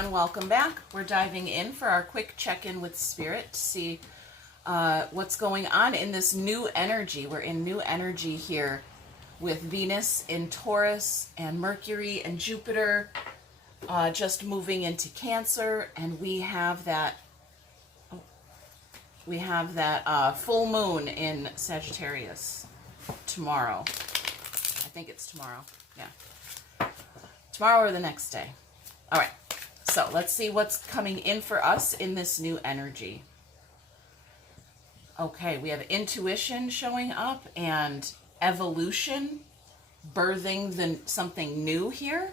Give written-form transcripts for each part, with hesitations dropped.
everyone, welcome back. We're diving in for our quick check-in with Spirit to see what's going on in this new energy. We're in new energy here with Venus in Taurus and Mercury and Jupiter just moving into Cancer, and we have that full moon in Sagittarius tomorrow. I think it's tomorrow. Yeah. Tomorrow or the next day. All right. So let's see what's coming in for us in this new energy. Okay, we have intuition showing up and evolution, birthing something new here.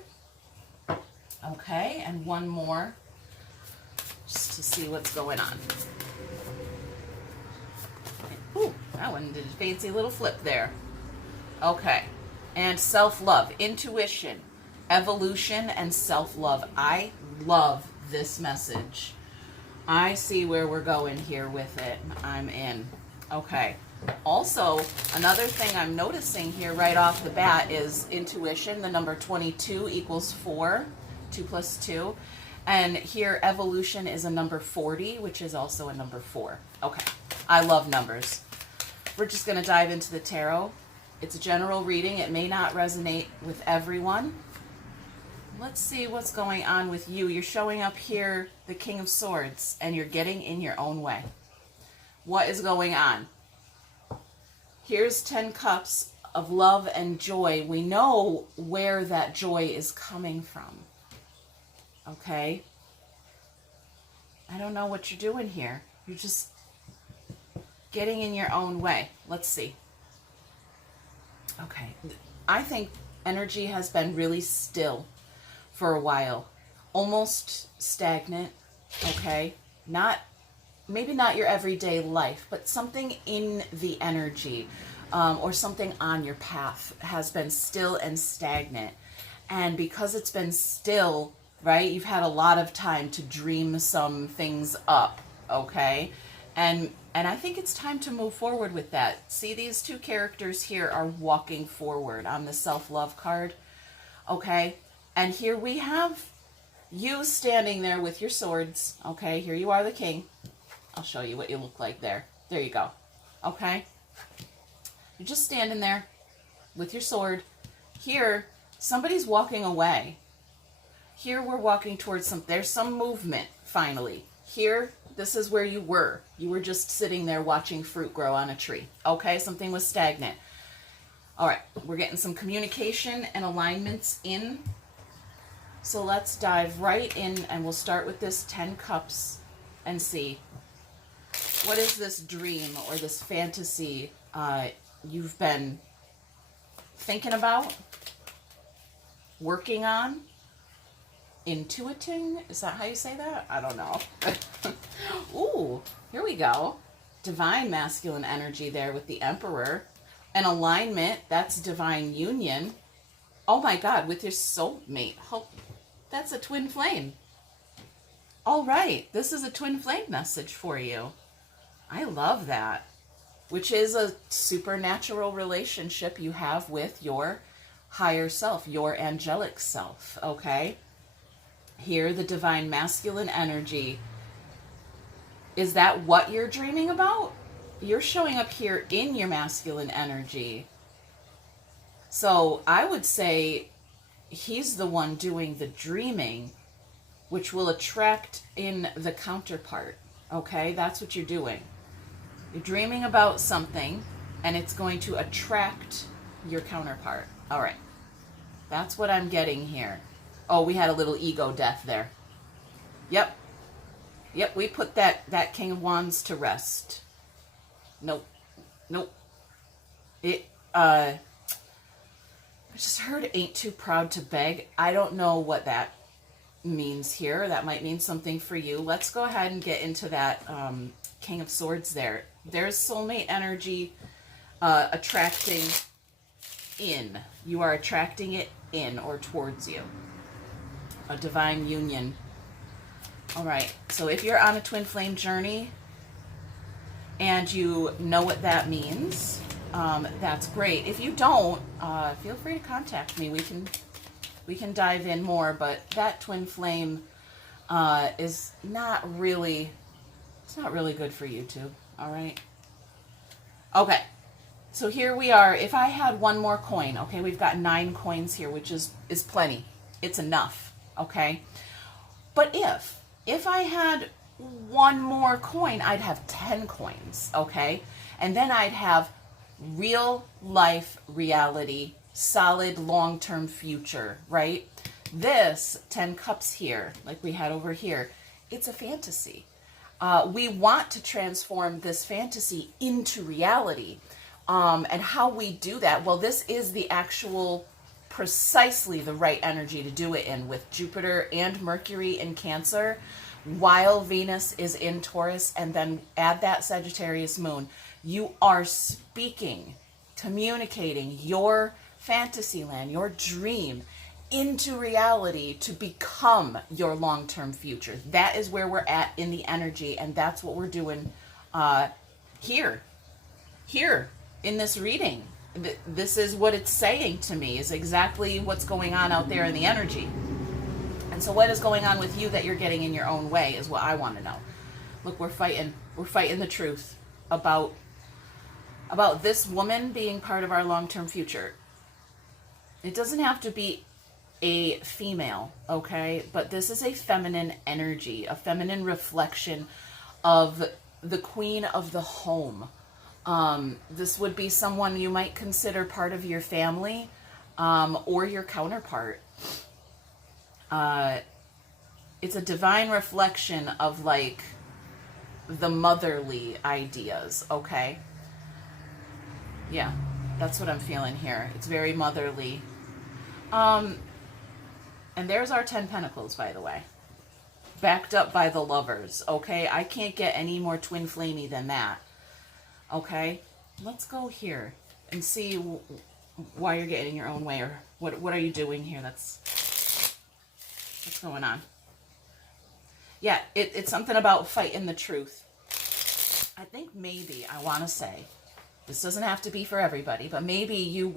Okay, and one more just to see what's going on. Ooh, that one did a fancy little flip there. Okay, and self-love, intuition, evolution, and self-love. I love this message. I see where we're going here with it. I'm in. Okay. Also, another thing I'm noticing here right off the bat is intuition. The number 22 equals 4. 2 plus 2. And here, evolution is a number 40, which is also a number 4. Okay. I love numbers. We're just going to dive into the tarot. It's a general reading. It may not resonate with everyone. Let's see what's going on with you. You're showing up here, the King of Swords, and you're getting in your own way. What is going on? Here's 10 cups of love and joy. We know where that joy is coming from. Okay? I don't know what you're doing here. You're just getting in your own way. Let's see. Okay. I think energy has been really still for a while, almost stagnant. Okay, maybe not your everyday life, but something in the energy or something on your path has been still and stagnant. And because it's been still, right, you've had a lot of time to dream some things up. Okay, and I think it's time to move forward with that. See, these two characters here are walking forward on the self-love card. Okay. And here we have you standing there with your swords. Okay, here you are, the king. I'll show you what you look like there. There you go. Okay? You're just standing there with your sword. Here, somebody's walking away. Here we're walking towards there's some movement, finally. Here, this is where you were. You were just sitting there watching fruit grow on a tree. Okay, something was stagnant. All right, we're getting some communication and alignments in. So let's dive right in, and we'll start with this 10 cups and see what is this dream or this fantasy you've been thinking about, working on, intuiting. Is that how you say that? I don't know. Ooh, here we go. Divine masculine energy there with the Emperor. An alignment, that's divine union. Oh my God, with your soulmate. That's a twin flame. All right, this is a twin flame message for you. I love that. Which is a supernatural relationship you have with your higher self, your angelic self, okay? Here, the divine masculine energy. Is that what you're dreaming about? You're showing up here in your masculine energy. So I would say he's the one doing the dreaming, which will attract in the counterpart. Okay, that's what you're doing. You're dreaming about something, and it's going to attract your counterpart. All right, that's what I'm getting here. Oh, we had a little ego death there. Yep, we put that King of Wands to rest. Nope. I just heard ain't too proud to beg. I don't know what that means here. That might mean something for you. Let's go ahead and get into that King of Swords there. There's soulmate energy attracting in. You are attracting it in or towards you. A divine union. All right. So if you're on a twin flame journey and you know what that means, that's great. If you don't, feel free to contact me. We can dive in more, but that twin flame is not really, it's not really good for YouTube. All right. Okay. So here we are. If I had one more coin, okay, we've got 9 coins here, which is plenty. It's enough. Okay. But if I had one more coin, I'd have 10 coins. Okay. And then I'd have real life reality, solid long-term future, right? This 10 cups here, like we had over here, it's a fantasy. We want to transform this fantasy into reality. And how we do that, well, this is the actual, precisely the right energy to do it in, with Jupiter and Mercury in Cancer, while Venus is in Taurus, and then add that Sagittarius moon. You are speaking, communicating your fantasy land, your dream, into reality to become your long-term future. That is where we're at in the energy, and that's what we're doing here in this reading. This is what it's saying to me, is exactly what's going on out there in the energy. And so what is going on with you that you're getting in your own way is what I want to know. Look, we're fighting the truth about this woman being part of our long-term future. It doesn't have to be a female, okay? But this is a feminine energy, a feminine reflection of the queen of the home. This would be someone you might consider part of your family, or your counterpart. It's a divine reflection of, like, the motherly ideas, okay? Yeah, that's what I'm feeling here. It's very motherly. And there's our 10 Pentacles, by the way. Backed up by the Lovers, okay? I can't get any more twin flamey than that. Okay? Let's go here and see why you're getting in your own way, or what are you doing here? What's going on? Yeah, it's something about fighting the truth. I think maybe, I want to say, this doesn't have to be for everybody, but maybe you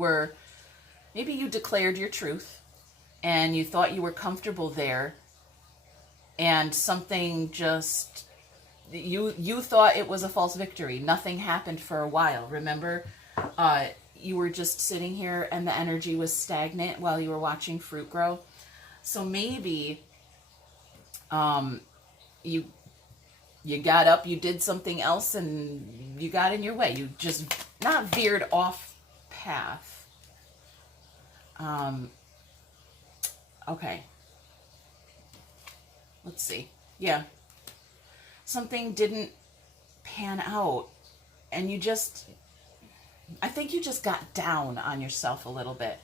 declared your truth and you thought you were comfortable there, and something just, you thought it was a false victory. Nothing happened for a while. Remember, you were just sitting here and the energy was stagnant while you were watching fruit grow. So maybe you got up, you did something else, and you got in your way. You just not veered off path. Okay. Let's see. Yeah. Something didn't pan out, and I think you just got down on yourself a little bit.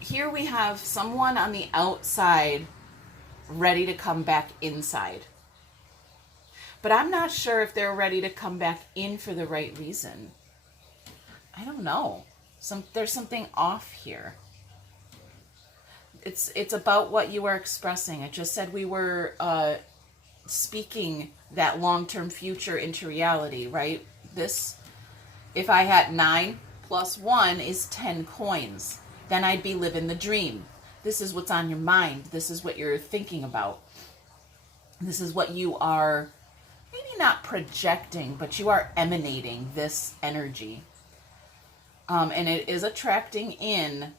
Here we have someone on the outside ready to come back inside. But I'm not sure if they're ready to come back in for the right reason. I don't know. There's something off here. It's about what you are expressing. I just said we were speaking that long-term future into reality, right? If I had 9 plus 1 is 10 coins, then I'd be living the dream. This is what's on your mind. This is what you're thinking about. This is what you are, maybe not projecting, but you are emanating this energy. And it is attracting in,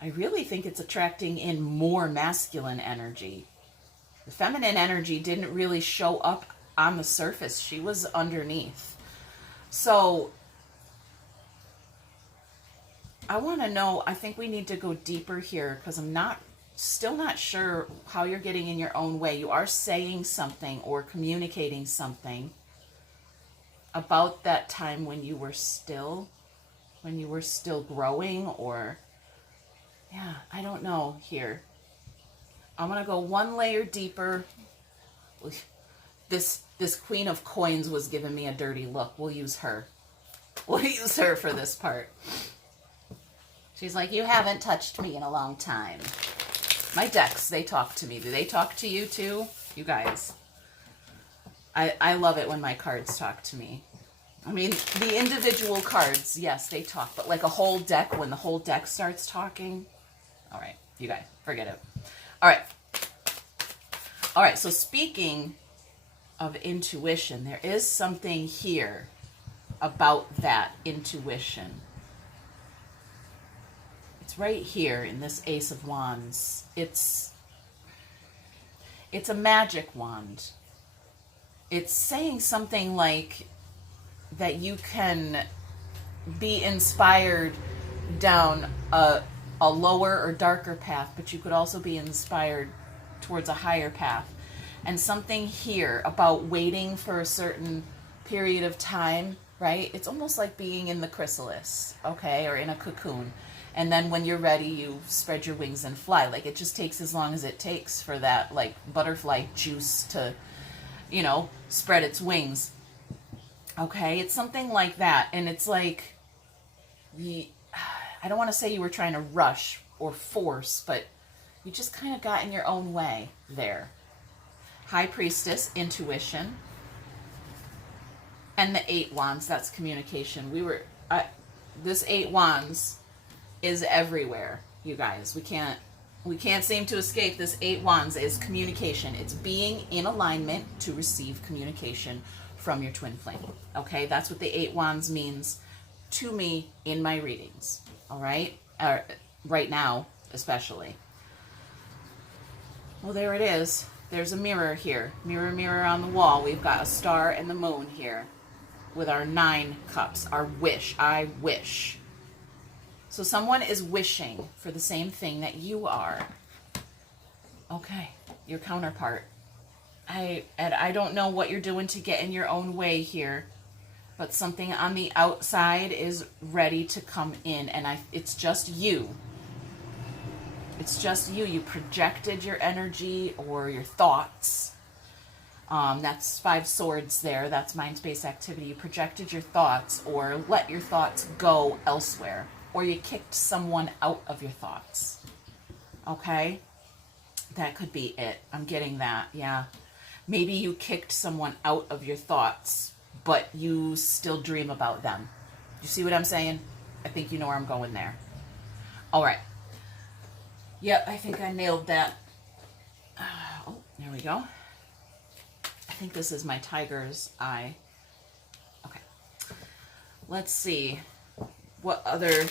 I really think it's attracting in more masculine energy. The feminine energy didn't really show up on the surface. She was underneath. So I want to know, I think we need to go deeper here, because I'm still not sure how you're getting in your own way. You are saying something or communicating something about that time when you were still growing, or, yeah, I don't know here. I'm going to go one layer deeper. This Queen of Coins was giving me a dirty look. We'll use her. We'll use her for this part. She's like, you haven't touched me in a long time. My decks, they talk to me. Do they talk to you too? You guys. I love it when my cards talk to me. I mean, the individual cards, yes, they talk. But like a whole deck, when the whole deck starts talking. All right, you guys, forget it. All right. All right, so speaking of intuition, there is something here about that intuition. It's right here in this Ace of Wands. It's a magic wand. It's saying something like that you can be inspired down a lower or darker path, but you could also be inspired towards a higher path. And something here about waiting for a certain period of time, right? It's almost like being in the chrysalis, okay, or in a cocoon. And then when you're ready, you spread your wings and fly. Like, it just takes as long as it takes for that, like, butterfly juice to, you know, spread its wings. Okay, it's something like that. And it's like, I don't want to say you were trying to rush or force, but you just kind of got in your own way there. High Priestess, intuition. And the 8 Wands, that's communication. This 8 Wands is everywhere, you guys. We can't seem to escape this 8 Wands is communication. It's being in alignment to receive communication from your twin flame. Okay, that's what the 8 Wands means to me in my readings. All right, right now especially. Well, there it is. There's a mirror here. Mirror, mirror on the wall. We've got a star and the moon here with our 9 cups. Our wish. I wish. So someone is wishing for the same thing that you are. Okay, your counterpart. I don't know what you're doing to get in your own way here, but something on the outside is ready to come in, and it's just you. It's just you. You projected your energy or your thoughts. That's 5 swords there. That's mind space activity. You projected your thoughts or let your thoughts go elsewhere, or you kicked someone out of your thoughts. Okay? That could be it. I'm getting that. Yeah. Maybe you kicked someone out of your thoughts, but you still dream about them. You see what I'm saying? I think you know where I'm going there. All right. Yep, I think I nailed that. Oh, there we go. I think this is my tiger's eye. Okay. Let's see what other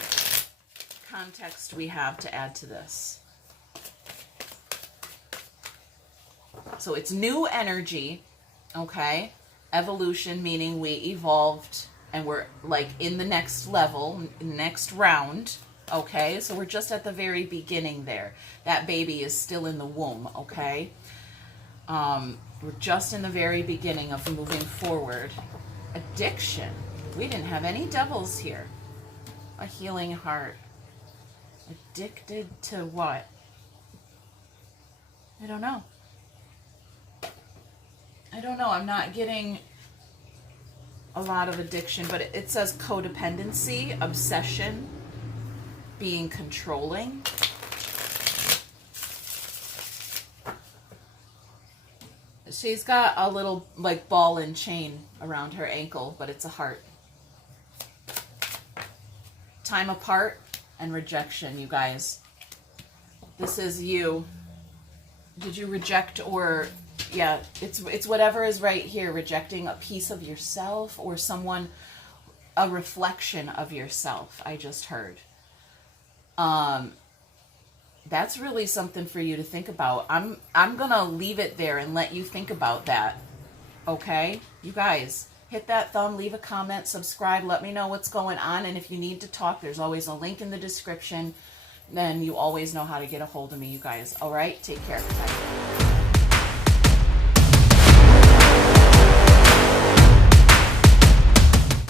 context we have to add to this. So it's new energy, okay? Evolution, meaning we evolved and we're like in the next level, next round, okay? So we're just at the very beginning there. That baby is still in the womb, okay? We're just in the very beginning of moving forward. Addiction. We didn't have any devils here. A healing heart. Addicted to what? I don't know. I don't know. I'm not getting a lot of addiction, but it says codependency, obsession, being controlling. She's got a little like ball and chain around her ankle, but it's a heart. Time apart and rejection, you guys. This is you. Did you reject or... Yeah, it's whatever is right here, rejecting a piece of yourself or someone, a reflection of yourself, I just heard. That's really something for you to think about. I'm going to leave it there and let you think about that. Okay? You guys, hit that thumb, leave a comment, subscribe, let me know what's going on, and if you need to talk, there's always a link in the description. Then you always know how to get a hold of me, you guys. All right? Take care. Bye.